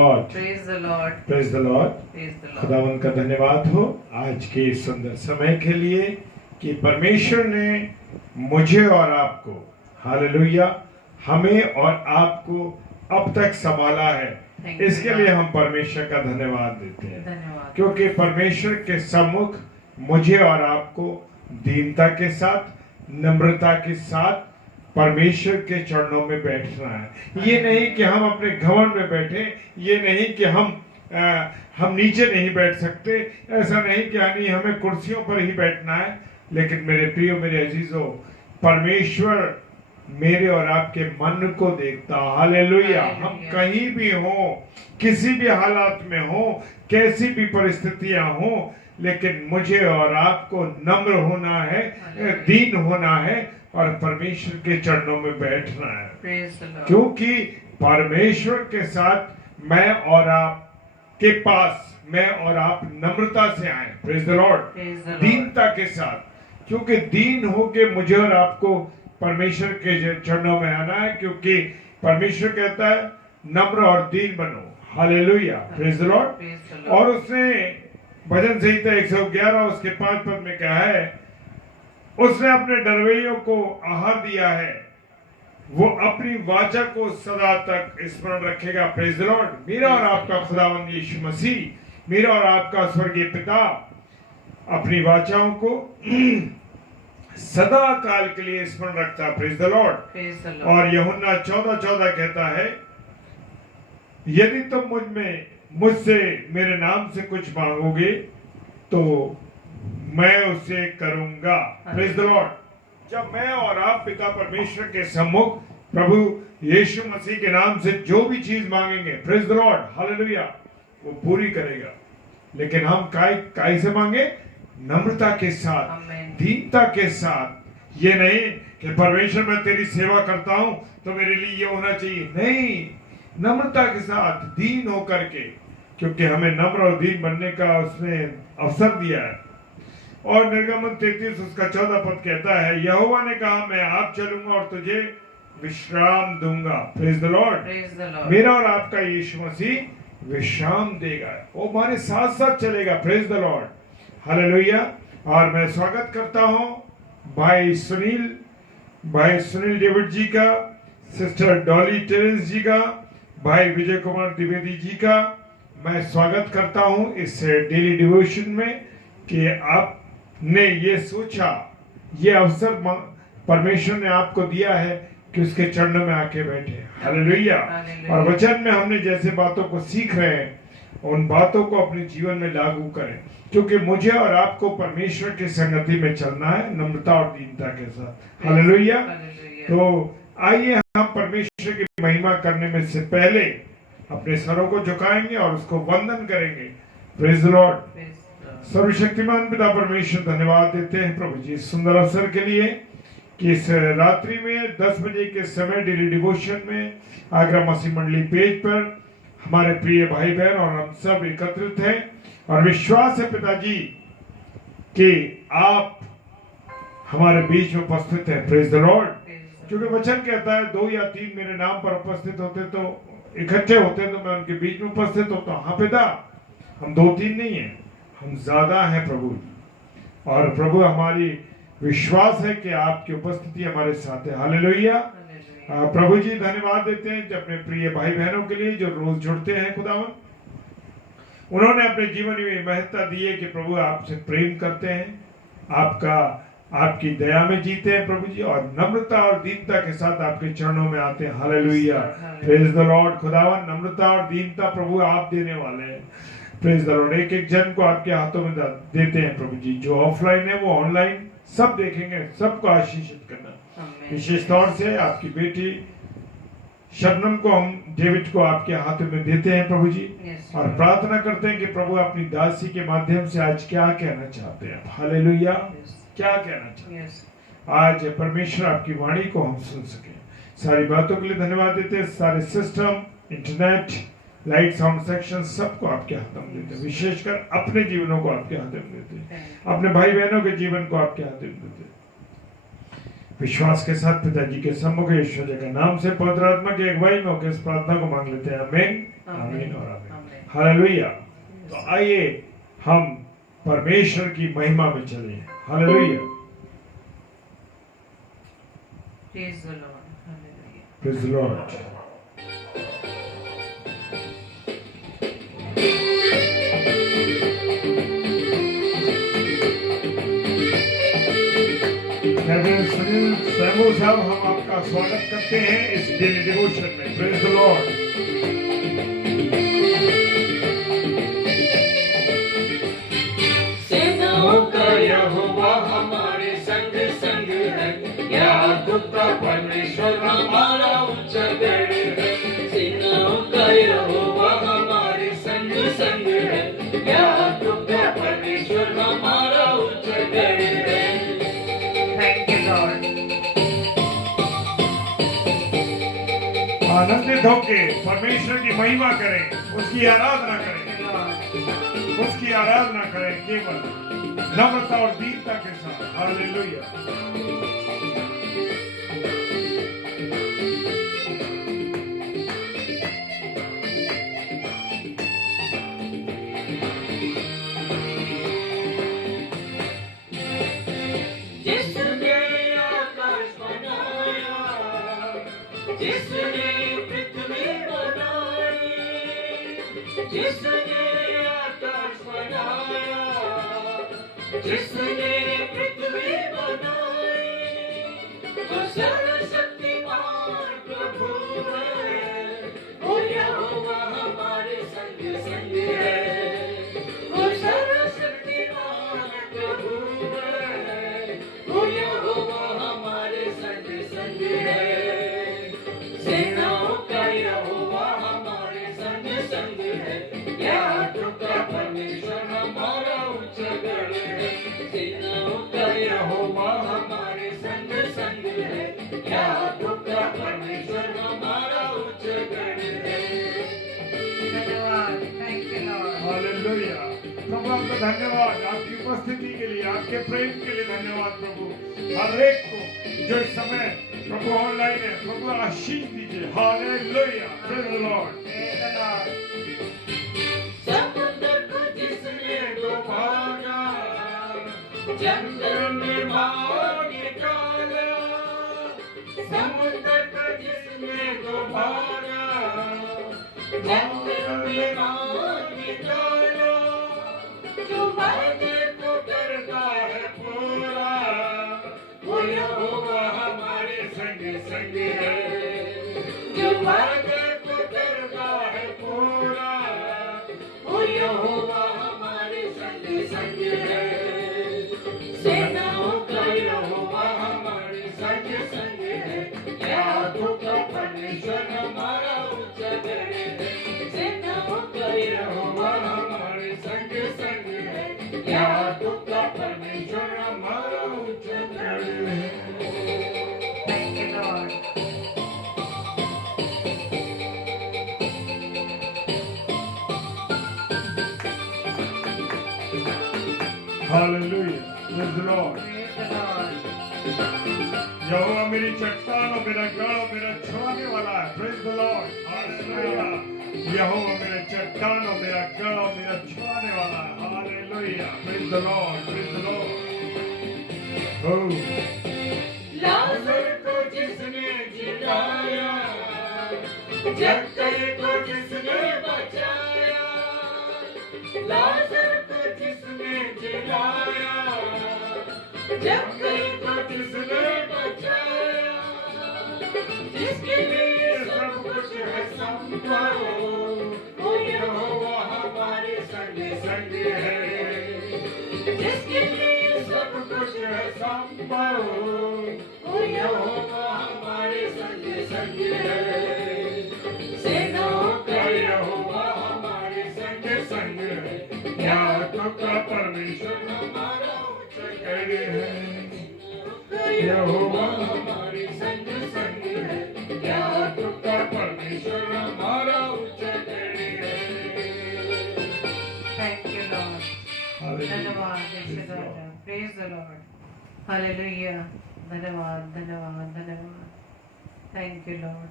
Praise the Lord. Praise the Lord. Praise the Lord. खुदावन का धन्यवाद हो आज के इस सुंदर समय के लिए कि परमेश्वर ने मुझे और आपको हालेलुया हमें और आपको अब तक संभाला है। इसके लिए हम परमेश्वर का धन्यवाद देते हैं क्योंकि परमेश्वर के सम्मुख मुझे और आपको दीनता के साथ नम्रता के साथ परमेश्वर के चरणों में बैठना है। ये नहीं कि हम अपने घमंड में बैठे, ये नहीं कि हम नीचे नहीं बैठ सकते, ऐसा नहीं कि यानी हमें कुर्सियों पर ही बैठना है। लेकिन मेरे प्रियो मेरे अजीजों, परमेश्वर मेरे और आपके मन को देखता। हालेलुया। हम कहीं भी हो, किसी भी हालात में हो, कैसी भी परिस्थितियां हो, लेकिन मुझे और आपको नम्र होना है, दीन होना है और परमेश्वर के चरणों में बैठना है। क्योंकि परमेश्वर के साथ मैं और आप के पास मैं और आप नम्रता से आए। Praise the Lord. दीनता के साथ, क्योंकि दीन होके मुझे और आपको परमेश्वर के चरणों में आना है। क्योंकि परमेश्वर कहता है नम्र और दीन बनो। हालेलुया। Praise the Lord. और उसने भजन संहिता 111 उसके 5 पद में कहा है, उसने अपने डरवैयों को आहार दिया है, वो अपनी वाचा को सदा तक स्मरण रखेगा। Praise the Lord. मेरा और आपका खुदावंद यीशु मसीह, मेरा और आपका स्वर्गीय पिता अपनी वाचाओं को सदा काल के लिए स्मरण रखता है। Praise the Lord. और यूहन्ना 14:14 कहता है, यदि तुम मुझसे मेरे नाम से कुछ मांगोगे तो मैं उसे करूंगा। Praise the Lord. जब मैं और आप पिता परमेश्वर के सम्मुख प्रभु यीशु मसीह के नाम से जो भी चीज मांगेंगे, प्रेज द लॉर्ड, हालेलुया, वो पूरी करेगा। लेकिन हम काय से मांगे? नम्रता के साथ, दीनता के साथ। ये नहीं कि परमेश्वर मैं तेरी सेवा करता हूं तो मेरे लिए ये होना चाहिए। नहीं, नम्रता के साथ, दीन होकर के, क्योंकि हमें नम्र और दीन बनने का उसने अवसर दिया है। और निर्गमन 33 उसका 14 पद कहता है, यहोवा ने कहा मैं आप चलूंगा और तुझे विश्राम दूंगा। Praise the Lord. मेरा और आपका यीशु मसीह विश्राम देगा, वो हमारे साथ साथ चलेगा। Praise the Lord. हालेलुया। और मैं स्वागत करता हूं भाई सुनील डेविड जी का, सिस्टर डॉली टेरेंस जी का, भाई विजय कुमार द्विवेदी जी का मैं स्वागत करता हूं इस डेली डिवोशन में कि आपने ये सोचा, ये अवसर परमेश्वर ने आपको दिया है कि उसके चरणों में आके बैठे। हालेलुया। और वचन में हमने जैसे बातों को सीख रहे हैं, उन बातों को अपने जीवन में लागू करें, क्योंकि मुझे और आपको परमेश्वर की संगति में चलना है, नम्रता और दीनता के साथ। हालेलुया। तो आइए हम परमेश्वर की महिमा करने में से पहले अपने सरों को झुकाएंगे और उसको वंदन करेंगे। Praise the Lord. सर्वशक्तिमान पिता परमेश्वर, धन्यवाद देते हैं प्रभु जी इस सुंदर अवसर के लिए कि इस रात्रि में 10 बजे के समय डेली डिवोशन में आगरा मसीह मंडली पेज पर हमारे प्रिय भाई बहन और हम सब एकत्रित हैं। और विश्वास है पिताजी कि आप हमारे बीच में उपस्थित हैं। Praise the Lord. क्योंकि वचन कहता है 2 या 3 मेरे नाम पर उपस्थित होते तो इकट्ठे होते तो मैं उनके बीच में उपस्थित होता हूं। हाँ पिता, हम 2-3 नहीं है, हम ज्यादा हैं प्रभु। और प्रभु हमारी विश्वास है कि आपकी उपस्थिति हमारे साथ है। हालेलुया। प्रभु जी धन्यवाद देते हैं अपने प्रिय भाई बहनों के लिए जो रोज जुड़ते हैं। खुदावन, उन्होंने अपने जीवन में महत्ता दी है कि प्रभु आपसे प्रेम करते हैं, आपकी दया में जीते हैं प्रभु जी, और नम्रता और दीनता के साथ आपके चरणों में आते हैं। हालेलुया। Praise the Lord. खुदावन, नम्रता और दीनता प्रभु आप देने वाले हैं। Praise the Lord. एक जन को आपके हाथों में देते हैं प्रभु जी, जो ऑफलाइन है वो ऑनलाइन सब देखेंगे, सबको आशीषित करना। विशेष तौर से आपकी बेटी शबनम को, हम डेविड को आपके हाथों में देते हैं प्रभु जी। और प्रार्थना करते हैं कि प्रभु अपनी दासी के माध्यम से आज क्या कहना चाहते हैं। हालेलुया। क्या कहना चाहते हैं आज परमेश्वर आपकी वाणी को हम सुन सके। सारी बातों के लिए धन्यवाद देते हैं। सारे system, internet, light, sound section सबको आपके हाथों में देते हैं। विशेषकर अपने जीवनों को आपके हाथों में देते हैं, अपने भाई बहनों के जीवन को आपके हाथों में देते हैं। विश्वास के साथ पिताजी के सम्मुख ईश्वर के नाम से पवित्र आत्मा की अगुवाई में होकर इस प्रार्थना को मांग लेते हैं। आमीन। आमीन और आमीन। आमीन। हालेलुया। तो आइए हम परमेश्वर की महिमा में चले। Hallelujah. Praise the Lord. Hallelujah. Praise the Lord. Sunil Samu साहब, हम आपका स्वागत करते हैं इस डेली डिवोशन में। Praise the Lord. सेनाओं का यहोवा हमारे संग संग है, याकूब का परमेश्वर हमारा उच्चगढ़ है। सेनाओं का यहोवा हमारे संग संग है, याकूब का परमेश्वर हमारा उच्चगढ़ है। Thank you, Lord. आनंदित होकर परमेश्वर की महिमा करें, उसकी आराधना करें, Thank you, Lord. उसकी आराधना करें केवल नम्रता और दीनता के साथ। हालेलुया। जिसने आकाश बनाया, जिसने पृथ्वी बनाई, जिसने आकाश बनाया, जिसने पृथ्वी बनाई, वो सर्वशक्तिमान प्रभु है, वो यहोवा हमारे संग संग है, वो सर्वशक्तिमान प्रभु है, वो यहोवा हमारे संग संग है। सेनाओं का यहोवा हमारे संग संग है, याकूब का परमेश्वर हमारा उच्चगढ़ है। सेनाओं का यहोवा हमारे संग संग है, याकूब का परमेश्वर हमारा उच्चगढ़ है। धन्यवाद। Thank you, Lord. हालेलुया। प्रभु आपका धन्यवाद, आपकी उपस्थिति के लिए, आपके प्रेम के लिए धन्यवाद प्रभु। हर एक को जो इस समय प्रभु ऑनलाइन है, प्रभु आशीष दीजिए। Hallelujah. Praise the Lord. Praise the Lord. समुद्र को जिसने डुबाया, जंगल में मार निकाला। समुद्र को जिसने डुबाया, जंगल में मार निकाला। जो वादे को करता है पूरा, वो यहोवा हमारे संग संग है। जो वादे को करता है पूरा, वो यहोवा हमारे संग संग है। सेनाओं का यहोवा हमारे संग संग है, याकूब का परमेश्वर हमारा उच्चगढ़ है। सेनाओं का यहोवा हमारे संग संग है, याकूब का परमेश्वर हमारा उच्चगढ़ है। Thank you, Lord. Hallelujah. Praise the Lord. Praise the Lord. यहोवा मेरी चट्टान और मेरा गढ़ और मेरा छुड़ाने वाला है। Praise the Lord. हालेलुया। यहोवा मेरा चट्टान और मेरा गढ़ और मेरा छुड़ाने वाला है। Hallelujah. Praise the Lord. Praise the Lord. लाजर को जिसने जिलाया, जक्कई को जिसने बचाया। लाजर को जिसने जिलाया, जक्कई को जिसने बचाया। जिसके लिए सब कुछ है संभव, वो यहोवा हमारे संग संग है। जिसके लिए सब कुछ है संभव, वो यहोवा हमारे संग संग है। सेनाओं का यहोवा हमारे संग संग है, याकूब का परमेश्वर हमारा उच्चगढ़ है। यहोवा हमारे संग संग है, याकूब का परमेश्वर हमारा उच्चगढ़ है। Thank you, Lord. धन्यवाद यहोवा। Praise the Lord. Hallelujah. धन्यवाद, धन्यवाद, धन्यवाद। Thank you, Lord.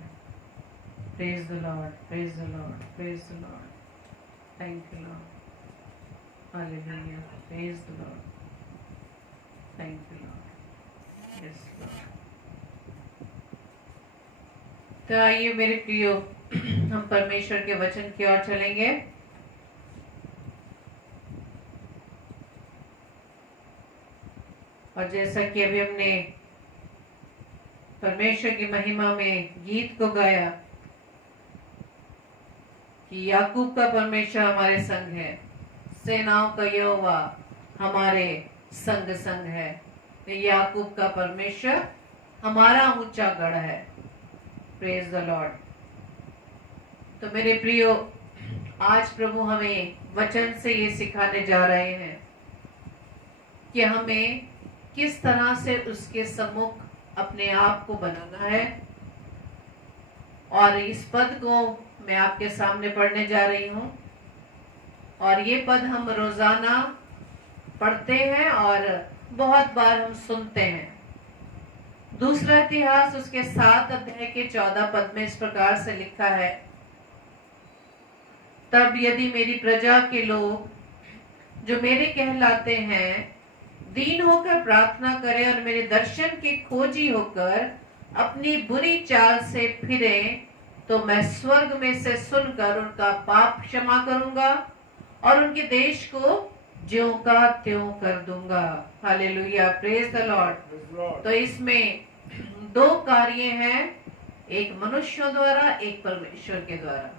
Praise the Lord. Praise the Lord. Praise the Lord. Thank you, Lord. Hallelujah. Praise the Lord. Thank you, Lord. Yes, Lord. तो आइए मेरे प्रियो, हम परमेश्वर के वचन की ओर चलेंगे। और जैसा कि अभी हमने परमेश्वर की महिमा में गीत को गाया कि याकूब का परमेश्वर हमारे संग है, सेनाओं का यहोवा हमारे संग संग है। याकूब का परमेश्वर हमारा ऊंचा गढ़ है। Praise the Lord. तो मेरे प्रियो, आज प्रभु हमें वचन से ये सिखाने जा रहे हैं कि हमें किस तरह से उसके सम्मुख अपने आप को बनाना है। और इस पद को मैं आपके सामने पढ़ने जा रही हूँ। और ये पद हम रोजाना पढ़ते हैं और बहुत बार हम सुनते हैं। दूसरा इतिहास उसके 7 अध्याय के 14 पद में इस प्रकार से लिखा है, तब यदि मेरी प्रजा के लोग जो मेरे कहलाते हैं दीन होकर प्रार्थना करें और मेरे दर्शन के खोजी होकर अपनी बुरी चाल से फिरे, तो मैं स्वर्ग में से सुनकर उनका पाप क्षमा करूंगा और उनके देश को ज्यों का त्यों कर दूंगा। Hallelujah, praise the Lord. तो इसमें 2 कार्य हैं, एक मनुष्यों द्वारा, एक परमेश्वर के द्वारा।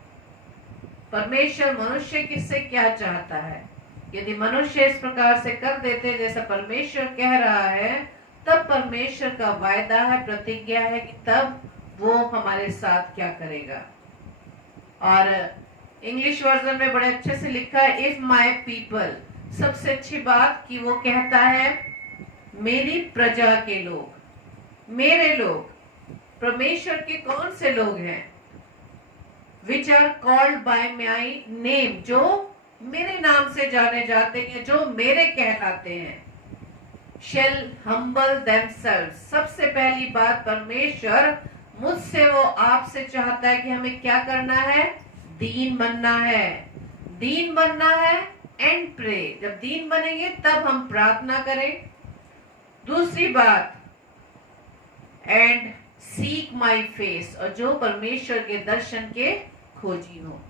परमेश्वर मनुष्य किससे क्या चाहता है, यदि मनुष्य इस प्रकार से कर देते जैसा परमेश्वर कह रहा है, तब परमेश्वर का वायदा है, प्रतिज्ञा है कि तब वो हमारे साथ क्या करेगा। और इंग्लिश वर्जन में बड़े अच्छे से लिखा है, इफ माई पीपल। सबसे अच्छी बात कि वो कहता है मेरी प्रजा के लोग, मेरे लोग। परमेश्वर के कौन से लोग हैं? Which are called by my name, जो मेरे नाम से जाने जाते हैं, जो मेरे कहलाते हैं। Shall humble themselves. सबसे पहली बात, परमेश्वर मुझसे, वो आपसे चाहता है कि हमें क्या करना है? दीन बनना है। दीन बनना है एंड प्रे। जब दीन बनेंगे तब हम प्रार्थना करें। दूसरी बात, एंड सीक माई फेस, और जो परमेश्वर के दर्शन के खोजी हो।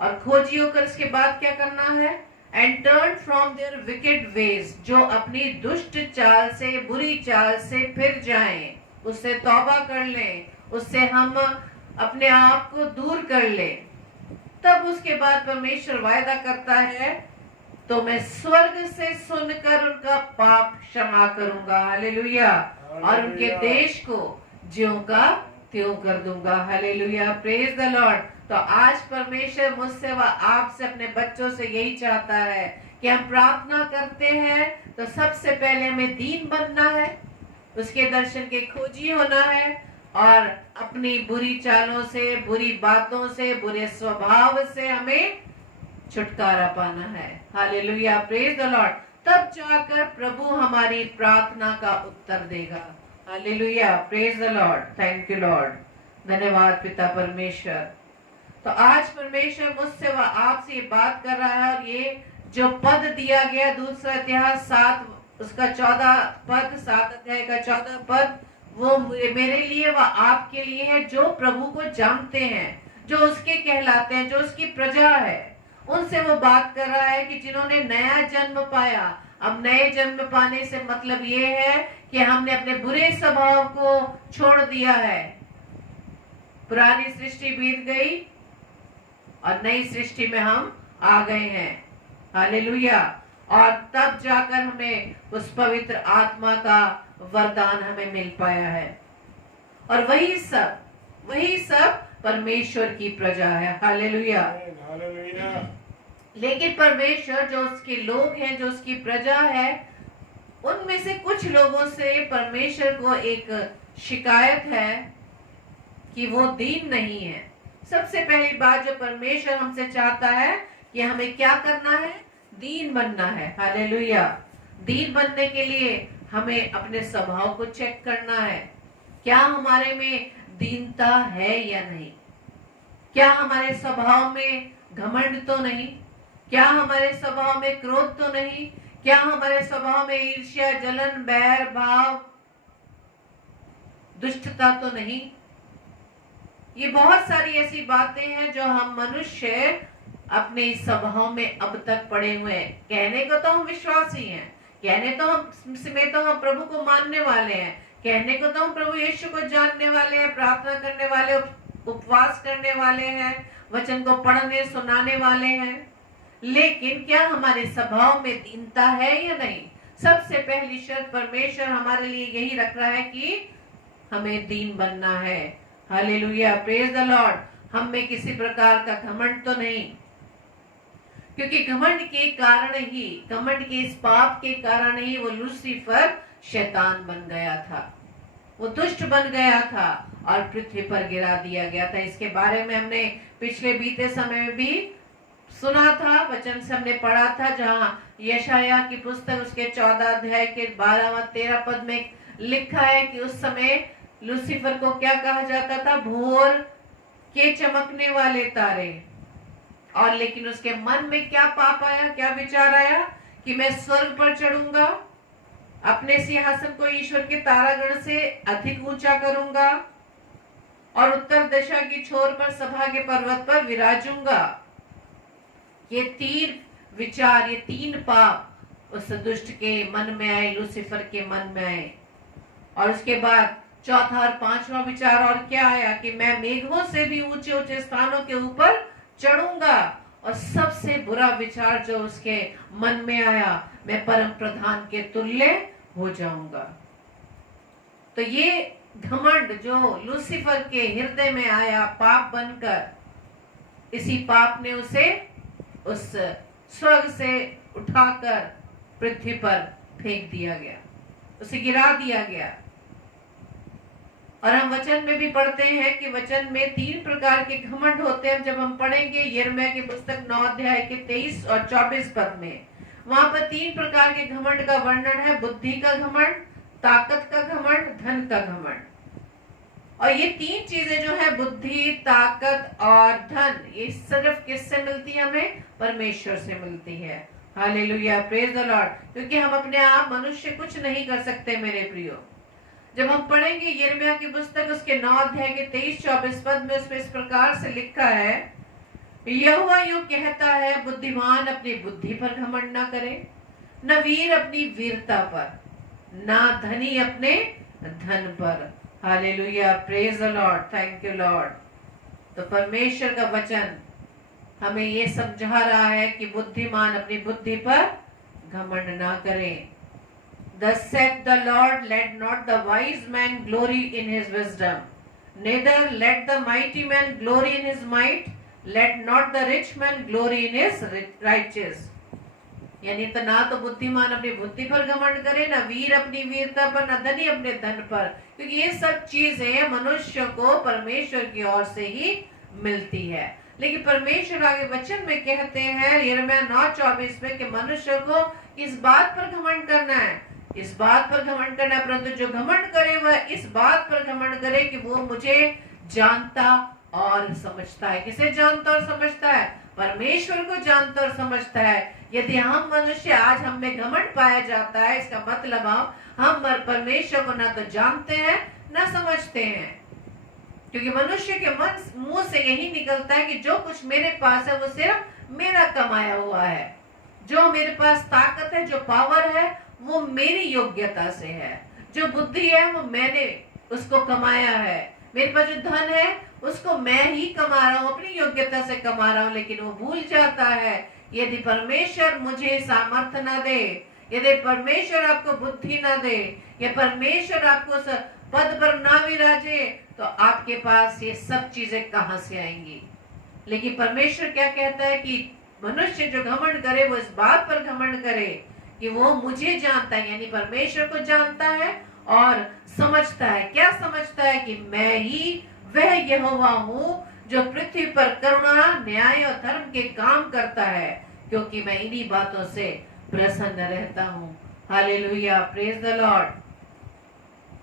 और खोजी होकर इसके बाद क्या करना है? And turn from their wicked ways, जो अपनी दुष्ट चाल से, बुरी चाल से फिर जाएं, उससे तौबा कर लें, उससे हम अपने आप को दूर कर लें। तब उसके बाद परमेश्वर वायदा करता है, तो मैं स्वर्ग से सुनकर उनका पाप क्षमा करूंगा। हालेलुया। और उनके देश को ज्यों का त्यों कर दूंगा। Hallelujah, praise the Lord. तो आज परमेश्वर मुझसे व आपसे, अपने बच्चों से यही चाहता है कि हम प्रार्थना करते हैं तो सबसे पहले हमें दीन बनना है, उसके दर्शन के खोजी होना है, और अपनी बुरी चालों से, बुरी बातों से, बुरे स्वभाव से हमें छुटकारा पाना है। Hallelujah, praise the Lord. तब जाकर प्रभु हमारी प्रार्थना का उत्तर देगा। Hallelujah, praise the Lord. Thank you Lord. धन्यवाद पिता परमेश्वर। तो आज परमेश्वर मुझसे व आपसे ये बात कर रहा है, और ये जो पद दिया गया दूसरा इतिहास 7 उसका 14 पद, 7 अध्याय का 14 पद, वो मेरे लिए व आपके लिए है, जो प्रभु को जानते हैं, जो उसके कहलाते हैं, जो उसकी प्रजा है। उनसे वो बात कर रहा है कि जिन्होंने नया जन्म पाया। अब नए जन्म पाने से मतलब ये है कि हमने अपने बुरे स्वभाव को छोड़ दिया है। पुरानी सृष्टि बीत गई और नई सृष्टि में हम आ गए हैं। हालेलुया। और तब जाकर हमें उस पवित्र आत्मा का वरदान हमें मिल पाया है। और वही सब परमेश्वर की प्रजा है। हालेलुया। लेकिन परमेश्वर, जो उसके लोग हैं, जो उसकी प्रजा है, उनमें से कुछ लोगों से परमेश्वर को एक शिकायत है कि वो दीन नहीं है। सबसे पहली बात जो परमेश्वर हमसे चाहता है कि हमें क्या करना है? दीन बनना है। हालेलुया। दीन बनने के लिए हमें अपने स्वभाव को चेक करना है, क्या हमारे में दीनता है या नहीं। क्या हमारे स्वभाव में घमंड तो नहीं? क्या हमारे स्वभाव में क्रोध तो नहीं? क्या हमारे स्वभाव में ईर्ष्या, जलन, बैर भाव, दुष्टता तो नहीं? ये बहुत सारी ऐसी बातें हैं जो हम मनुष्य अपने इस स्वभाव में अब तक पड़े हुए हैं। कहने को तो हम विश्वासी हैं, कहने तो हम प्रभु को मानने वाले हैं, कहने को तो हम प्रभु यीशु को जानने वाले हैं, प्रार्थना करने वाले, उपवास करने वाले हैं, वचन को पढ़ने सुनाने वाले हैं, लेकिन क्या हमारे स्वभाव में दीनता है या नहीं? सबसे पहली शर्त परमेश्वर हमारे लिए यही रख रहा है कि हमें दीन बनना है। Hallelujah, praise the Lord. हम में किसी प्रकार का घमंड तो नहीं, क्योंकि घमंड के कारण ही, घमंड के इस पाप के कारण ही वो लूसीफर शैतान बन गया था, वो दुष्ट बन गया था और पृथ्वी पर गिरा दिया गया था। इसके बारे में हमने पिछले बीते समय में भी सुना था, वचन से हमने पढ़ा था, जहाँ यशाया की पुस्तक उसके 14 अध्याय के 12 व 13 पद में लिखा है कि उस समय लूसीफर को क्या कहा जाता था? भोर के चमकने वाले तारे। और लेकिन उसके मन में क्या पाप आया, क्या विचार आया कि मैं स्वर्ग पर चढ़ूंगा, अपने सिंहासन को ईश्वर के तारागण से अधिक ऊंचा करूंगा और उत्तर दिशा की छोर पर सभा के पर्वत पर विराजूंगा। ये 3 विचार, ये 3 पाप उस दुष्ट के मन में आए, लूसीफर के मन में आए। और उसके बाद चौथा और 5वां विचार और क्या आया कि मैं मेघों से भी ऊंचे ऊंचे स्थानों के ऊपर चढ़ूंगा। और सबसे बुरा विचार जो उसके मन में आया, मैं परम प्रधान के तुल्य हो जाऊंगा। तो ये घमंड जो लूसीफर के हृदय में आया पाप बनकर, इसी पाप ने उसे उस स्वर्ग से उठाकर पृथ्वी पर फेंक दिया गया, उसे गिरा दिया गया। और हम वचन में भी पढ़ते हैं कि वचन में 3 प्रकार के घमंड होते हैं। जब हम पढ़ेंगे यिर्मयाह की पुस्तक 9 अध्याय के 23 और 24 पद में, वहां पर 3 प्रकार के घमंड का वर्णन है। बुद्धि का घमंड, ताकत का घमंड, धन का घमंड। और ये 3 चीजें जो है, बुद्धि, ताकत और धन, ये सिर्फ किससे मिलती है? हमें परमेश्वर से मिलती है। Hallelujah, praise the Lord. क्योंकि हम अपने आप मनुष्य कुछ नहीं कर सकते मेरे प्रियो। जब हम पढ़ेंगे यिर्मयाह की पुस्तक उसके 9 अध्याय के 23-24 पद में, उसमें इस प्रकार से लिखा है, यहोवा यूं कहता है, बुद्धिमान अपनी बुद्धि पर घमंड न करे, न वीर अपनी वीरता पर, ना धनी अपने धन पर। Hallelujah, praise the Lord, thank you Lord. तो परमेश्वर का वचन हमें ये समझा रहा है कि बुद्धिमान अपनी बुद्धि पर घमंड ना करें। Thus said the Lord, let not the wise man glory in his wisdom, neither let the mighty man glory in his might, let not the rich man glory in his riches। यानी तो ना तो बुद्धिमान अपनी बुद्धि पर घमंड करे, ना वीर अपनी वीरता पर, ना धनी अपने धन पर, क्योंकि ये सब चीजें मनुष्य को परमेश्वर की ओर से ही मिलती है। लेकिन परमेश्वर आगे वचन में कहते हैं यिर्मयाह 9:24 में कि मनुष्य को इस बात पर घमंड करना है, इस बात पर घमंड करना है, परंतु जो घमंड करे वह इस बात पर घमंड करे कि वो मुझे जानता और समझता है। किसे जानता और समझता है? परमेश्वर को जानता और समझता है। यदि हम मनुष्य आज हम में घमंड पाया जाता है, इसका मतलब हम परमेश्वर को ना तो जानते हैं ना समझते हैं। क्योंकि मनुष्य के मुंह से यही निकलता है कि जो कुछ मेरे पास है वो सिर्फ मेरा कमाया हुआ है, जो मेरे पास ताकत है, जो पावर है, वो मेरी योग्यता से है, जो बुद्धि है वो मैंने उसको कमाया है, मेरे पास जो धन है उसको मैं ही कमा रहा हूँ, अपनी योग्यता से कमा रहा हूँ। लेकिन वो भूल जाता है यदि परमेश्वर मुझे सामर्थ्य ना दे, यदि परमेश्वर आपको बुद्धि ना दे, या परमेश्वर आपको पद पर ना विराजे, तो आपके पास ये सब चीजें कहां से आएंगी। लेकिन परमेश्वर क्या कहता है कि मनुष्य जो घमंड करे वो इस बात पर घमंड करे कि वो मुझे जानता है, यानी परमेश्वर को जानता है और समझता है। क्या समझता है? कि मैं ही वह यहोवा हूँ जो पृथ्वी पर करुणा, न्याय और धर्म के काम करता है, क्योंकि मैं इन्हीं बातों से प्रसन्न रहता हूँ। Hallelujah, praise the Lord.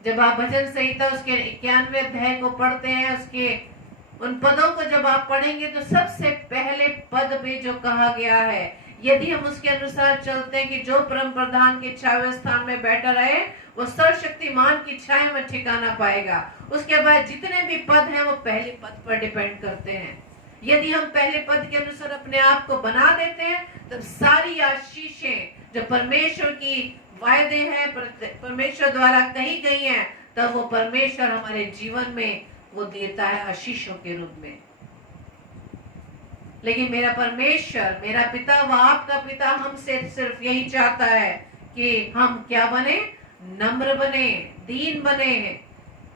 जब आप भजन संहिता उसके 91 अध्याय को पढ़ते हैं, उसके उन पदों को जब आप पढ़ेंगे तो सबसे पहले पद में जो कहा गया है, यदि हम उसके अनुसार चलते हैं कि जो परम प्रधान के छावे स्थान में बैठा रहे वो सर्वशक्तिमान की छाया में ठिकाना पाएगा। उसके बाद जितने भी पद हैं वो पहले पद पर डिपेंड करते हैं। यदि हम पहले पद के अनुसार अपने आप को बना देते हैं तब सारी आशीषें जो परमेश्वर की वायदे हैं, परमेश्वर द्वारा कही गई हैं, तब वो परमेश्वर हमारे जीवन में वो देता है आशीषों के रूप में। लेकिन मेरा परमेश्वर, मेरा पिता व आपका पिता हमसे सिर्फ यही चाहता है कि हम क्या बने, नम्र बने, दीन बने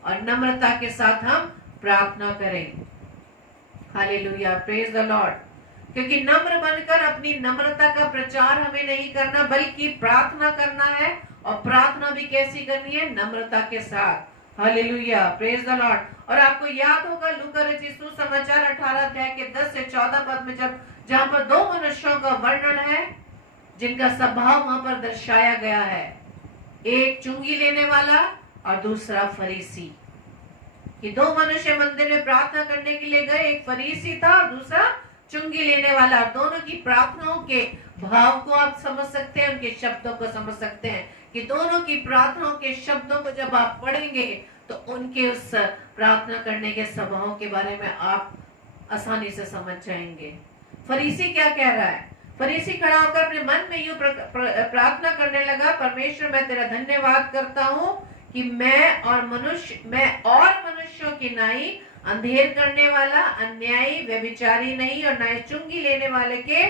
और नम्रता के साथ हम प्रार्थना करें। Hallelujah, praise the Lord. क्योंकि नम्र बनकर अपनी नम्रता का प्रचार हमें नहीं करना बल्कि प्रार्थना करना है, और प्रार्थना भी कैसी करनी है, नम्रता के साथ। Hallelujah, praise the Lord. और आपको याद होगा लूका रचित सुसमाचार 18 अध्याय के 10 से 14 पद में जहां पर दो मनुष्यों का वर्णन है जिनका स्वभाव वहां पर दर्शाया गया है, एक चुंगी लेने वाला और दूसरा फरीसी। कि दो मनुष्य मंदिर में प्रार्थना करने के लिए गए, एक फरीसी था और दूसरा चुंगी लेने वाला। दोनों की प्रार्थनाओं के भाव को आप समझ सकते हैं, उनके शब्दों को समझ सकते हैं कि दोनों की प्रार्थनाओं के शब्दों को जब आप पढ़ेंगे तो उनके उस प्रार्थना करने के स्वभाव के बारे में आप आसानी से समझ जाएंगे। फरीसी क्या कह रहा है? फरीसी खड़ा होकर अपने मन में यूं प्रार्थना करने लगा, परमेश्वर मैं तेरा धन्यवाद करता हूँ कि मैं और मनुष्यों की नाई अंधेर करने वाला, अन्यायी, व्यभिचारी नहीं और ना चुंगी लेने वाले के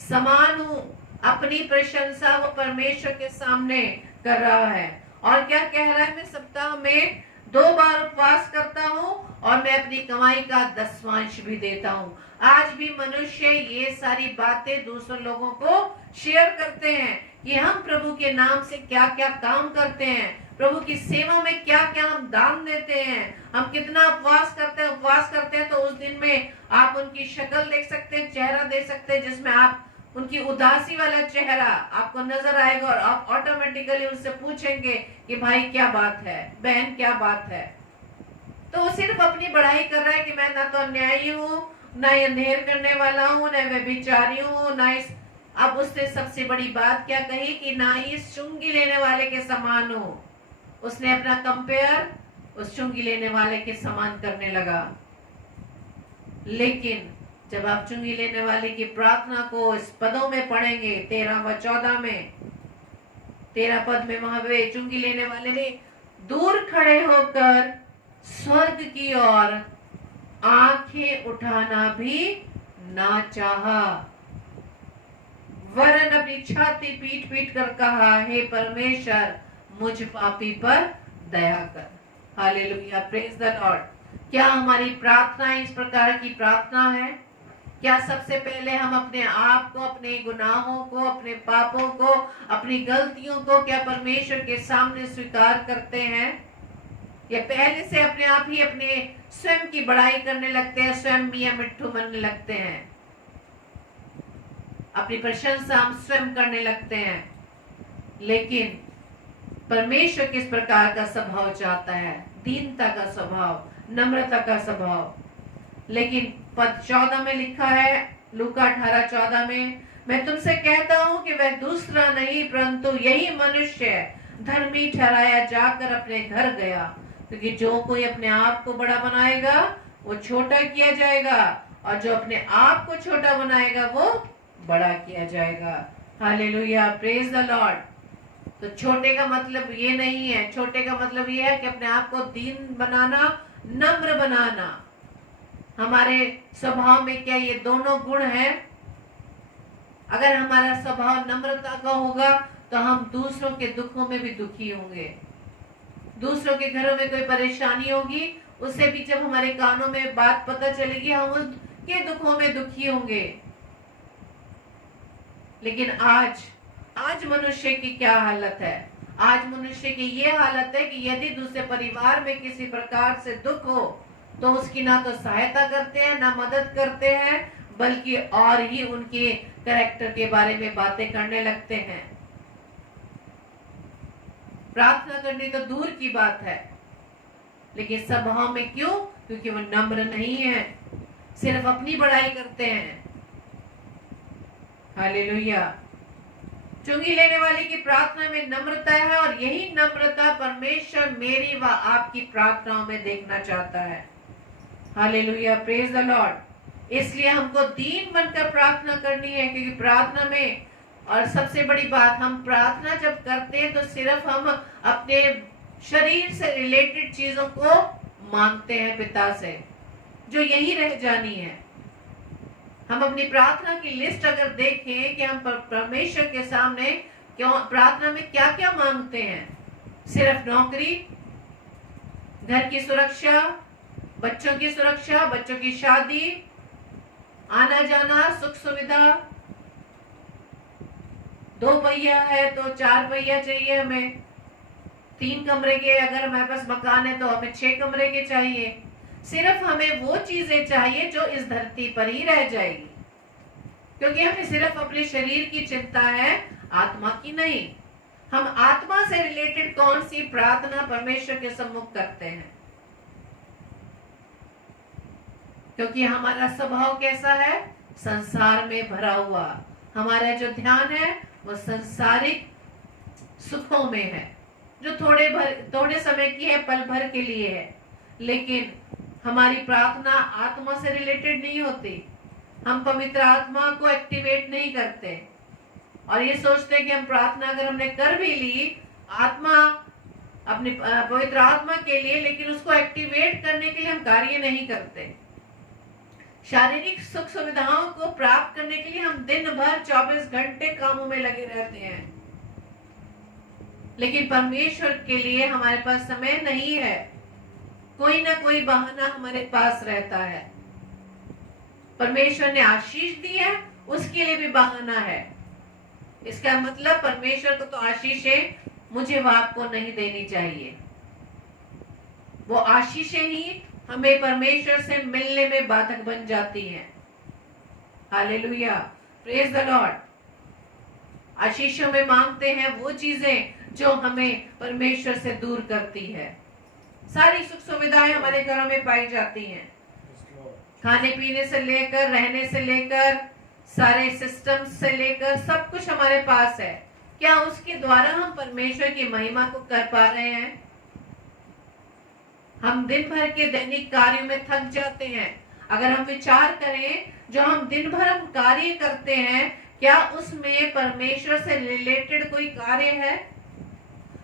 समान हूँ। अपनी प्रशंसा वो परमेश्वर के सामने कर रहा है। और क्या कह रहा है? मैं सप्ताह में 2 बार उपवास करता हूँ और मैं अपनी कमाई का 10वांश भी देता हूँ। आज भी मनुष्य ये सारी बातें दूसरे लोगों को शेयर करते हैं कि हम प्रभु के नाम से क्या क्या काम करते हैं, प्रभु की सेवा में क्या क्या हम दान देते हैं, हम कितना उपवास करते हैं तो उस दिन में आप उनकी शक्ल देख सकते हैं, चेहरा देख सकते हैं जिसमें आप उनकी उदासी वाला चेहरा आपको नजर आएगा और आप ऑटोमेटिकली उनसे पूछेंगे कि भाई क्या बात है, बहन क्या बात है। तो वो सिर्फ अपनी बढ़ाई कर रहा है कि मैं ना तो अन्यायी हूँ, ना अंधेर करने वाला हूँ, ना व्यभिचारी हूँ, ना इस। अब उसने सबसे बड़ी बात क्या कही कि ना इस चुंगी लेने वाले के समान हो। उसने अपना कंपेयर उस चुंगी लेने वाले के समान करने लगा। लेकिन जब आप चुंगी लेने वाले की प्रार्थना को इस पदों में पढ़ेंगे 13 व 14 में, 13 पद में वहां पे चुंगी लेने वाले ने दूर खड़े होकर स्वर्ग की ओर आंखें उठाना भी ना चाहा, वरन अपनी छाती पीट पीट कर कहा, हे परमेश्वर मुझ पापी पर दया कर। Hallelujah, praise the Lord. क्या हमारी प्रार्थना इस प्रकार की प्रार्थना है? क्या सबसे पहले हम अपने आप को, अपने गुनाहों को, अपने पापों को, अपनी गलतियों को क्या परमेश्वर के सामने स्वीकार करते हैं, या पहले से अपने आप ही अपने स्वयं की बड़ाई करने लगते हैं, स्वयं मियां मिट्ठू बनने लगते हैं, अपनी प्रशंसा हम स्वयं करने लगते हैं? लेकिन परमेश्वर किस प्रकार का स्वभाव चाहता है? दीनता का स्वभाव, नम्रता का स्वभाव। लेकिन पद 14 में लिखा है, लूका 18:14 में, मैं तुमसे कहता हूं कि वह दूसरा नहीं परंतु यही मनुष्य धर्मी ठहराया जाकर अपने घर गया। क्योंकि जो कोई अपने आप को बड़ा बनाएगा वो छोटा किया जाएगा, और जो अपने आप को छोटा बनाएगा वो बड़ा किया जाएगा। Hallelujah, praise the Lord. तो छोटे का मतलब ये नहीं है, छोटे का मतलब ये है कि अपने आप को दीन बनाना, नम्र बनाना। हमारे स्वभाव में क्या ये दोनों गुण हैं? अगर हमारा स्वभाव नम्रता का होगा तो हम दूसरों के दुखों में भी दुखी होंगे। दूसरों के घरों में कोई परेशानी होगी, उससे भी जब हमारे कानों में बात पता चलेगी हम उसके दुखों में दुखी होंगे। लेकिन आज मनुष्य की क्या हालत है? आज मनुष्य की ये हालत है कि यदि दूसरे परिवार में किसी प्रकार से दुख हो तो उसकी ना तो सहायता करते हैं, ना मदद करते हैं, बल्कि और ही उनके कैरेक्टर के बारे में बातें करने लगते हैं। प्रार्थना करनी तो दूर की बात है, लेकिन स्वभाव में क्यों? क्योंकि वो नम्र नहीं है, सिर्फ अपनी बड़ाई करते हैं। हालेलुया। चुंगी लेने वाले की प्रार्थना में नम्रता है, और यही नम्रता परमेश्वर मेरी व आपकी प्रार्थनाओं में देखना चाहता है। Hallelujah, praise the Lord. इसलिए हमको दीन बनकर प्रार्थना करनी है, क्योंकि प्रार्थना में, और सबसे बड़ी बात, हम प्रार्थना जब करते हैं तो सिर्फ हम अपने शरीर से रिलेटेड चीजों को मांगते हैं पिता से, जो यही रह जानी है। हम अपनी प्रार्थना की लिस्ट अगर देखें कि हम परमेश्वर के सामने क्यों प्रार्थना में क्या क्या मांगते हैं, सिर्फ नौकरी, घर की सुरक्षा, बच्चों की सुरक्षा, बच्चों की शादी, आना जाना, सुख सुविधा, 2 पहिया है तो 4 पहिया चाहिए हमें, 3 कमरे के अगर हमारे पास मकान है तो हमें 6 कमरे के चाहिए। सिर्फ हमें वो चीजें चाहिए जो इस धरती पर ही रह जाएगी, क्योंकि हमें सिर्फ अपने शरीर की चिंता है, आत्मा की नहीं। हम आत्मा से रिलेटेड कौन सी प्रार्थना परमेश्वर के सम्मुख करते हैं, क्योंकि हमारा स्वभाव कैसा है, संसार में भरा हुआ। हमारा जो ध्यान है वो संसारिक सुखों में है, जो थोड़े समय की है, पल भर के लिए है। लेकिन हमारी प्रार्थना आत्मा से रिलेटेड नहीं होती। हम पवित्र आत्मा को एक्टिवेट नहीं करते, और ये सोचते कि हम प्रार्थना अगर हमने कर भी ली आत्मा, अपनी पवित्र आत्मा के लिए, लेकिन उसको एक्टिवेट करने के लिए हम कार्य नहीं करते। शारीरिक सुख सुविधाओं को प्राप्त करने के लिए हम दिन भर 24 घंटे कामों में लगे रहते हैं, लेकिन परमेश्वर के लिए हमारे पास समय नहीं है। कोई ना कोई बहाना हमारे पास रहता है। परमेश्वर ने आशीष दी है, उसके लिए भी बहाना है। इसका मतलब परमेश्वर को तो आशीषें मुझे व आपको नहीं देनी चाहिए। वो आशीषें ही हमें परमेश्वर से मिलने में बाधक बन जाती हैं। Hallelujah, praise the Lord. आशीषों में मांगते हैं वो चीजें जो हमें परमेश्वर से दूर करती है। सारी सुख सुविधाएं हमारे घरों में पाई जाती हैं, खाने पीने से लेकर, रहने से लेकर, सारे सिस्टम से लेकर सब कुछ हमारे पास है। क्या उसके द्वारा हम परमेश्वर की महिमा को कर पा रहे हैं? हम दिन भर के दैनिक कार्यों में थक जाते हैं। अगर हम विचार करें, जो हम दिन भर हम कार्य करते हैं, क्या उसमें परमेश्वर से रिलेटेड कोई कार्य है?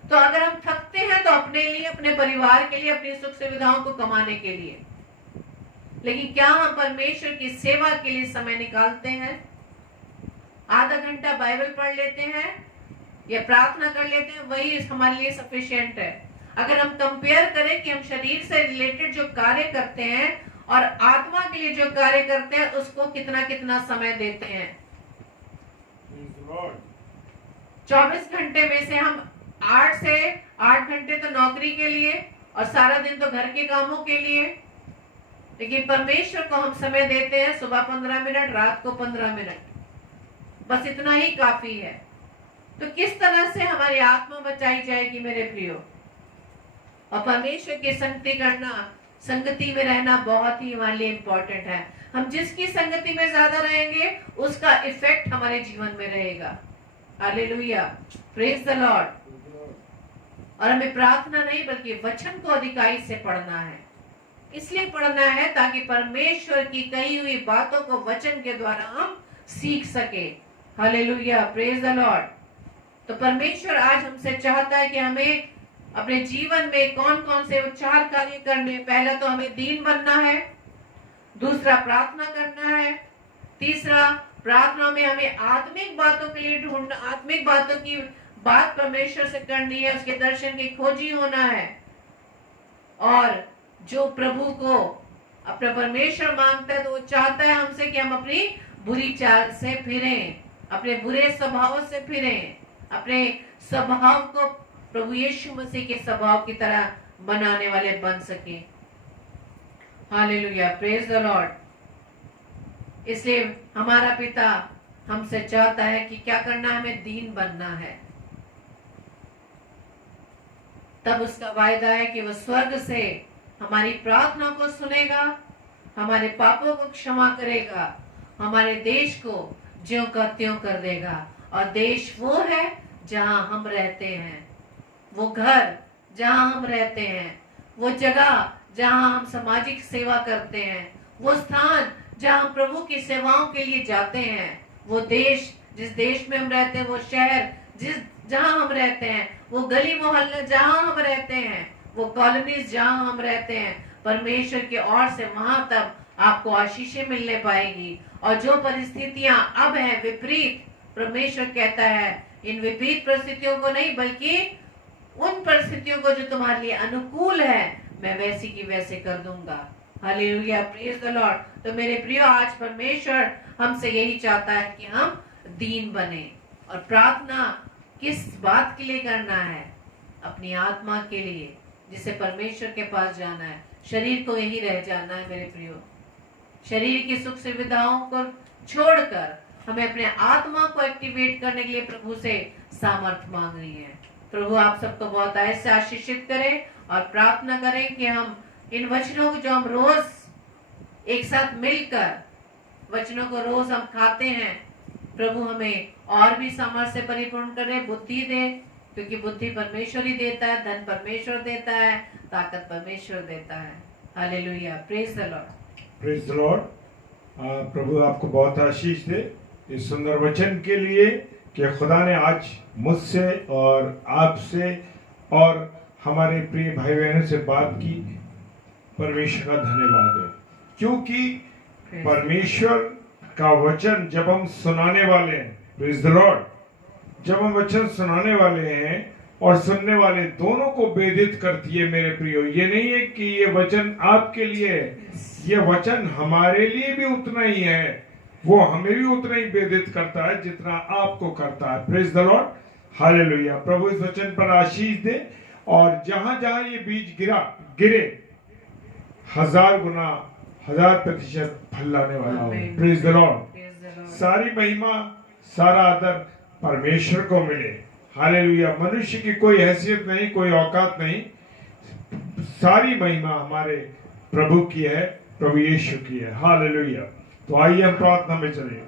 तो अगर हम थकते हैं तो अपने लिए, अपने परिवार के लिए, अपनी सुख सुविधाओं को कमाने के लिए, लेकिन क्या हम परमेश्वर की सेवा के लिए समय निकालते हैं? आधा घंटा बाइबल पढ़ लेते हैं या प्रार्थना कर लेते हैं, वही हमारे लिए सफिशिएंट है। अगर हम कंपेयर करें कि हम शरीर से रिलेटेड जो कार्य करते हैं और आत्मा के लिए जो कार्य करते हैं, उसको कितना कितना समय देते हैं। 24 घंटे में से हम 8 से 8 घंटे तो नौकरी के लिए और सारा दिन तो घर के कामों के लिए, लेकिन परमेश्वर को हम समय देते हैं सुबह 15 मिनट, रात को 15 मिनट, बस इतना ही काफी है। तो किस तरह से हमारी आत्मा बचाई जाएगी मेरे प्रियो? और परमेश्वर की संगति करना, संगति में रहना बहुत ही हमारे लिए इम्पोर्टेंट है। हम जिसकी संगति में ज्यादा रहेंगे उसका इफेक्ट हमारे जीवन में रहेगा। Hallelujah, praise the Lord. और हमें प्रार्थना नहीं बल्कि वचन को अधिकाई से पढ़ना है। इसलिए पढ़ना है ताकि परमेश्वर की कही हुई बातों को वचन के द्वारा हम सीख सके। Hallelujah, praise the Lord. तो परमेश्वर आज हमसे चाहता है कि हमें अपने जीवन में कौन कौन से 4 कार्य करने। पहला तो हमें दीन बनना है, दूसरा प्रार्थना करना है, तीसरा प्रार्थना में हमें आत्मिक बातों के लिए ढूंढना, आत्मिक बातों की बात परमेश्वर से करनी है, उसके दर्शन की खोजी होना है। और जो प्रभु को अपना परमेश्वर मांगता है तो वो चाहता है हमसे कि हम अपनी बुरी चाल से फिरें, अपने बुरे स्वभाव से फिरें, अपने स्वभाव को प्रभु यीशु मसीह के स्वभाव की तरह बनाने वाले बन सके। Hallelujah, praise the Lord. इसलिए हमारा पिता हमसे चाहता है कि क्या करना, हमें दीन बनना है। तब उसका वायदा है कि वो स्वर्ग से हमारी प्रार्थना को सुनेगा, हमारे पापों को क्षमा करेगा, हमारे देश को ज्यों का त्यों कर देगा। और देश वो है जहां हम रहते हैं, वो घर जहां हम रहते हैं, वो जगह जहां हम सामाजिक सेवा करते हैं, वो स्थान जहां हम प्रभु की सेवाओं के लिए जाते हैं, वो देश जिस देश में हम रहते हैं, वो शहर जहां हम रहते हैं, वो गली मोहल्ले जहां हम रहते हैं, वो कॉलोनीज जहां हम रहते हैं, परमेश्वर की ओर से वहां तक आपको आशीषें मिलने पाएगी। और जो परिस्थितियां अब हैं विपरीत, परमेश्वर कहता है इन विपरीत परिस्थितियों को नहीं, बल्कि उन परिस्थितियों को जो तुम्हारे लिए अनुकूल है, मैं वैसी की वैसे कर दूंगा। Hallelujah, praise the Lord. तो मेरे प्रियो, आज परमेश्वर हमसे यही चाहता है कि हम दीन बने। और प्रार्थना किस बात के लिए करना है? अपनी आत्मा के लिए, जिसे परमेश्वर के पास जाना है। शरीर को यही रह जाना है मेरे प्रियो। शरीर की सुख सुविधाओं को छोड़कर हमें अपने आत्मा को एक्टिवेट करने के लिए प्रभु से सामर्थ मांगनी है। प्रभु आप सबको बहुत ऐसे आशीषित करे और प्रार्थना करें कि हम इन वचनों को जो हम रोज एक साथ मिलकर वचनों को रोज हम खाते हैं, प्रभु हमें और भी सामर्थ्य से परिपूर्ण करे, बुद्धि दे, क्योंकि बुद्धि परमेश्वर ही देता है, धन परमेश्वर देता है, ताकत परमेश्वर देता है। Hallelujah, praise the Lord. Praise the Lord. प्रभु आपको बहुत आशीष दे इस सुंदर वचन के लिए कि खुदा ने आज मुझसे और आपसे और हमारे प्रिय भाई बहनों से बात की। परमेश्वर का धन्यवाद हो, क्योंकि परमेश्वर का वचन जब हम सुनाने वाले हैं, प्रेज द लॉर्ड, जब हम वचन सुनाने वाले हैं और सुनने वाले, दोनों को वेदित करती है मेरे प्रियो। ये नहीं है कि ये वचन आपके लिए है, ये वचन हमारे लिए भी उतना ही है। वो हमें भी उतना ही वेदित करता है जितना आपको करता है। Praise the Lord, hallelujah. प्रभु इस वचन पर आशीष दे और जहां जहां ये बीज गिरे 1000 गुना 1000% फल लाने वाला हो। Praise the Lord. सारी महिमा सारा आदर परमेश्वर को मिले। हालेलुया। मनुष्य की कोई हैसियत नहीं, कोई औकात नहीं, सारी महिमा हमारे प्रभु की है, प्रभु यीशु की है। हालेलुया। तो आइए हम प्रार्थना में चले।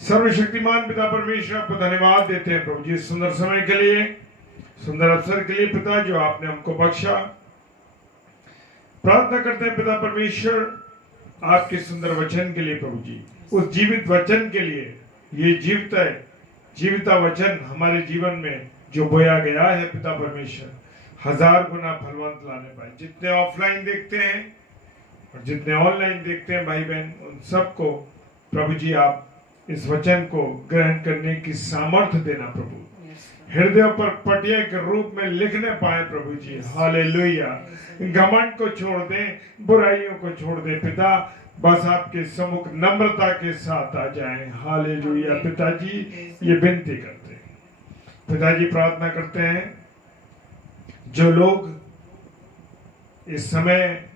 सर्वशक्तिमान पिता परमेश्वर, आपको धन्यवाद देते हैं प्रभु जी सुंदर समय के लिए, सुंदर अवसर के लिए पिता, जो आपने हमको बख्शा। प्रार्थना करते हैं पिता परमेश्वर आपके सुंदर वचन के लिए प्रभु जी, उस जीवित वचन के लिए, ये जीविता वचन हमारे जीवन में जो बोया गया है पिता परमेश्वर, 1000 गुना फलवंत लाने पाए। जितने ऑफलाइन देखते हैं और जितने ऑनलाइन देखते हैं भाई बहन, उन सबको प्रभु जी आप इस वचन को ग्रहण करने की सामर्थ्य देना प्रभु, हृदय पर पटिया के रूप में लिखने पाए प्रभु जी। हालेलुया। घमंड को छोड़ दें, बुराइयों को छोड़ दें पिता, बस आपके सम्मुख नम्रता के साथ आ जाएं। हालेलुया। पिताजी ये विनती करते हैं, पिताजी प्रार्थना करते हैं जो लोग इस समय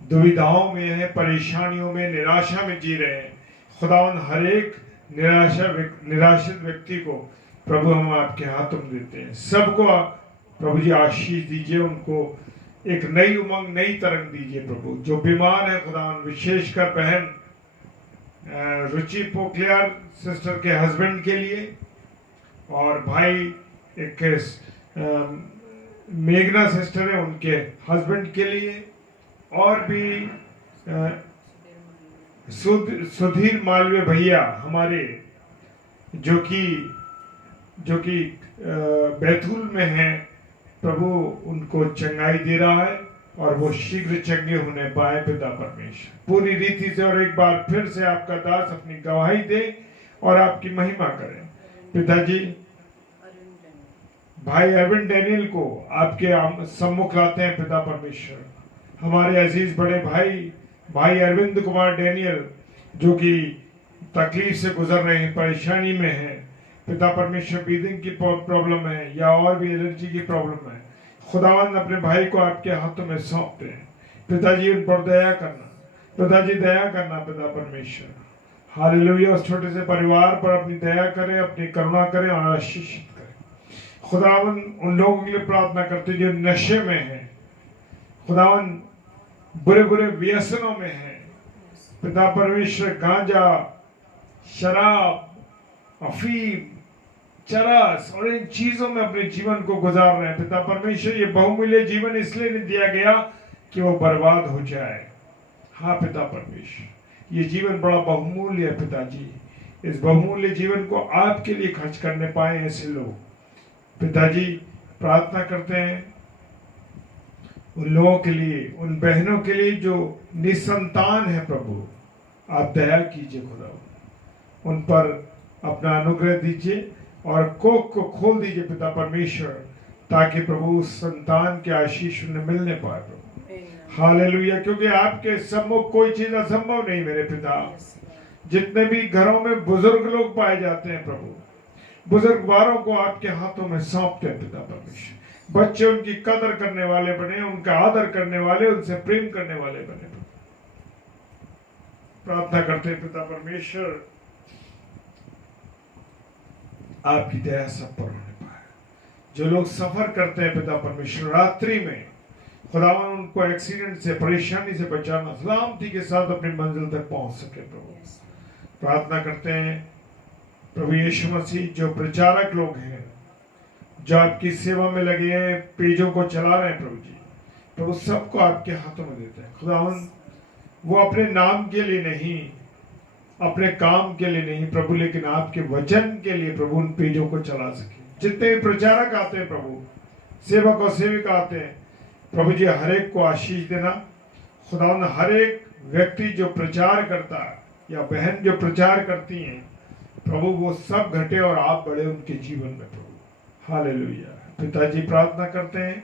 दुविधाओं में है, परेशानियों में, निराशा में जी रहे हैं, खुदावन हर एक निराशित व्यक्ति को प्रभु हम आपके हाथों में देते हैं। सबको आप प्रभु जी आशीष दीजिए, उनको एक नई उमंग, नई तरंग दीजिए प्रभु। जो बीमार है खुदावन, विशेषकर बहन रुचि पोखलियार सिस्टर के हस्बैंड के लिए, और भाई एक मेघना सिस्टर है उनके हस्बैंड के लिए, और भी सुधीर मालवीय भैया हमारे जो कि बैतूल में हैं, प्रभु उनको चंगाई दे रहा है और वो शीघ्र चंगे होने पाए पिता परमेश्वर पूरी रीति से। और एक बार फिर से आपका दास अपनी गवाही दे और आपकी महिमा करे पिताजी। भाई अरविंद डैनियल को आपके सम्मुख लाते हैं पिता परमेश्वर। हमारे अजीज बड़े भाई अरविंद कुमार डैनियल, जो कि तकलीफ से गुजर रहे हैं, परेशानी में है पिता परमेश्वर, ब्रीदिंग की प्रॉब्लम है या और भी एलर्जी की प्रॉब्लम है, खुदावंद अपने भाई को आपके हाथों में सौंपते हैं पिताजी। उन पर दया करना पिताजी, दया करना पिता परमेश्वर। हालेलुया। उस छोटे से परिवार पर अपनी दया करें, अपनी करुणा करें और आशीषित करें खुदावंद। उन लोगों के लिए प्रार्थना करते जो नशे में हैं खुदावन बुरे बुरे व्यसनों में है पिता परमेश्वर, गांजा, शराब, अफीम, चरस और इन चीजों में अपने जीवन को गुजार रहे हैं पिता परमेश्वर। ये बहुमूल्य जीवन इसलिए नहीं दिया गया कि वो बर्बाद हो जाए। हाँ पिता परमेश्वर, ये जीवन बड़ा बहुमूल्य है पिताजी। इस बहुमूल्य जीवन को आपके लिए खर्च करने पाए ऐसे लोग पिताजी, प्रार्थना करते हैं उन लोगों के लिए, उन बहनों के लिए जो निसंतान है प्रभु, आप दया कीजिए खुदा, उन पर अपना अनुग्रह दीजिए और कोख को खोल दीजिए पिता परमेश्वर, ताकि प्रभु उस संतान के आशीष उन्हें मिलने पाए प्रभु। हालेलुया, क्योंकि आपके सम्मुख कोई चीज असंभव नहीं मेरे पिता। जितने भी घरों में बुजुर्ग लोग पाए जाते हैं प्रभु, बुजुर्गवारों को आपके हाथों में सौंपते हैं पिता परमेश्वर। बच्चे उनकी कदर करने वाले बने, उनका आदर करने वाले, उनसे प्रेम करने वाले बने। प्रार्थना करते हैं पिता परमेश्वर, आपकी दया सब पर होने पाए। जो लोग सफर करते हैं पिता परमेश्वर रात्रि में, खुदावन उनको एक्सीडेंट से, परेशानी से बचाना, सलामती के साथ अपनी मंजिल तक पहुंच सके प्रभु। प्रार्थना करते हैं प्रभु यीशु मसीह, जो प्रचारक लोग हैं, जो आपकी सेवा में लगे हैं, पेजों को चला रहे हैं प्रभु जी, प्रभु सबको आपके हाथों में देते हैं खुदावन। वो अपने नाम के लिए नहीं, अपने काम के लिए नहीं प्रभु, लेकिन आपके वचन के लिए प्रभु उन पेजों को चला सके। जितने भी प्रचारक आते हैं प्रभु, सेवक और सेविका आते हैं प्रभु जी, हर एक को आशीष देना खुदावन। हर एक व्यक्ति जो प्रचार करता है या बहन जो प्रचार करती हैं प्रभु, वो सब घटे और आप बढ़े उनके जीवन में प्रभु। हालेलुया। पिताजी, प्रार्थना करते हैं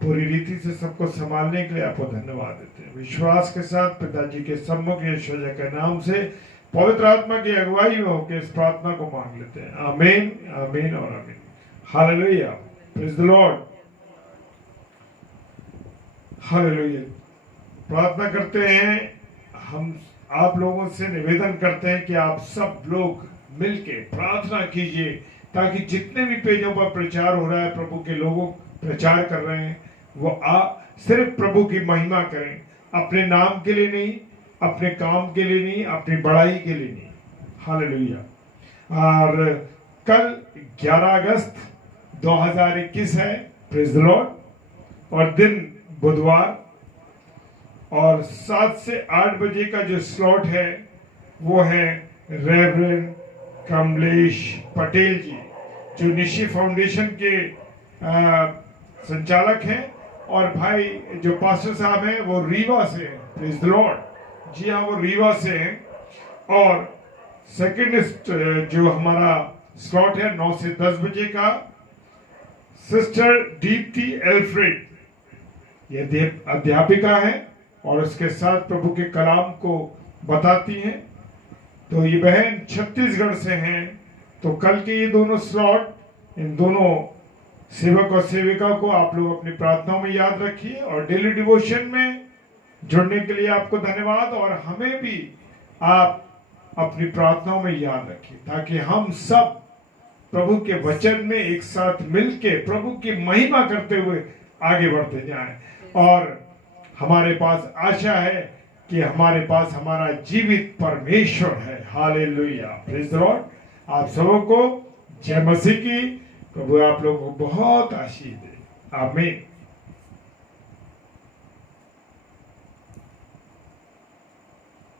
पूरी रीति से सबको संभालने के लिए आपको धन्यवाद देते हैं। विश्वास के साथ पिताजी के सम्मुख यीशु के नाम से पवित्र आत्मा की अगुवाई में होकर इस प्रार्थना को मांग लेते हैं। आमीन, आमीन और आमीन। Hallelujah, praise the Lord. Hallelujah. प्रार्थना करते हैं, हम आप लोगों से निवेदन करते हैं कि आप सब लोग मिलके प्रार्थना कीजिए, ताकि जितने भी पेजों पर प्रचार हो रहा है प्रभु के लोगों प्रचार कर रहे हैं, वो सिर्फ प्रभु की महिमा करें, अपने नाम के लिए नहीं, अपने काम के लिए नहीं, अपनी बड़ाई के लिए नहीं। हालेलुया। और कल 11 अगस्त 2021 है, प्रेज द लॉर्ड, और दिन बुधवार, और 7 से 8 बजे का जो स्लॉट है वो है रेवरेंड कमलेश पटेल जी, जो निशी फाउंडेशन के संचालक हैं, और भाई जो पास्टर साहब हैं वो रीवा से हैं। Praise the Lord. जी हाँ, वो रीवा से हैं। और सेकेंड जो हमारा स्लॉट है 9 से 10 बजे का, सिस्टर दीप्ति एल्फ्रेड, ये अध्यापिका है और उसके साथ प्रभु के कलाम को बताती हैं। तो ये बहन छत्तीसगढ़ से हैं। तो कल के ये दोनों स्लॉट, इन दोनों सेवक और सेविका को आप लोग अपनी प्रार्थनाओं में याद रखिए, और डेली डिवोशन में जुड़ने के लिए आपको धन्यवाद। और हमें भी आप अपनी प्रार्थनाओं में याद रखिए, ताकि हम सब प्रभु के वचन में एक साथ मिलके प्रभु की महिमा करते हुए आगे बढ़ते जाएं। और हमारे पास आशा है कि हमारे पास हमारा जीवित परमेश्वर है। Hallelujah, praise the Lord. आप सबों को जय मसीह की। प्रभु आप लोगों को बहुत आशीष दे। आमीन।